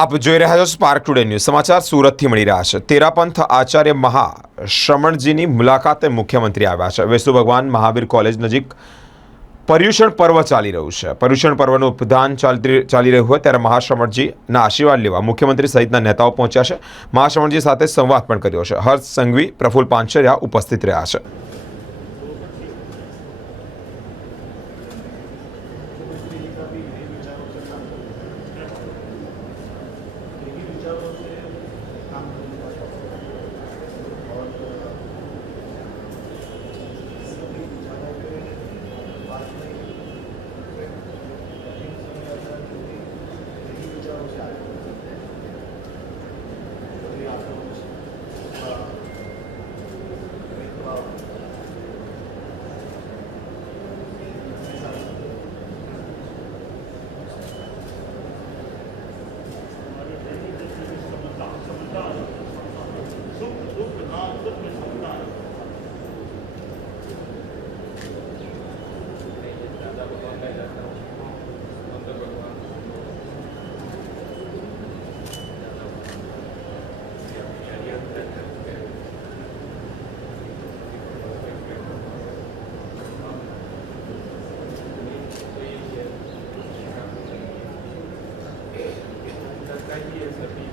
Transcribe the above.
આપ જોઈ રહ્યા છો સ્પાર્ક ટુડે ન્યૂઝ સમાચાર સુરતથી મળી રહ્યા છે। તેરાપંથ આચાર્ય મહાશ્રમણજીની મુલાકાતે મુખ્યમંત્રી આવ્યા છે। વિષ્ણુ ભગવાન મહાવીર કોલેજ નજીક પર્યુષણ પર્વ ચાલી રહ્યું છે। પર્યુષણ પર્વનું ઉપદાન ચાલી રહ્યું હોય ત્યારે મહાશ્રમણજીના આશીર્વાદ લેવા મુખ્યમંત્રી સહિતના નેતાઓ પહોંચ્યા છે। મહાશ્રમણજી સાથે સંવાદ પણ કર્યો છે। હર્ષ સંઘવી, પ્રફુલ્લ પાનસરિયા ઉપસ્થિત રહ્યા છે। Ideas that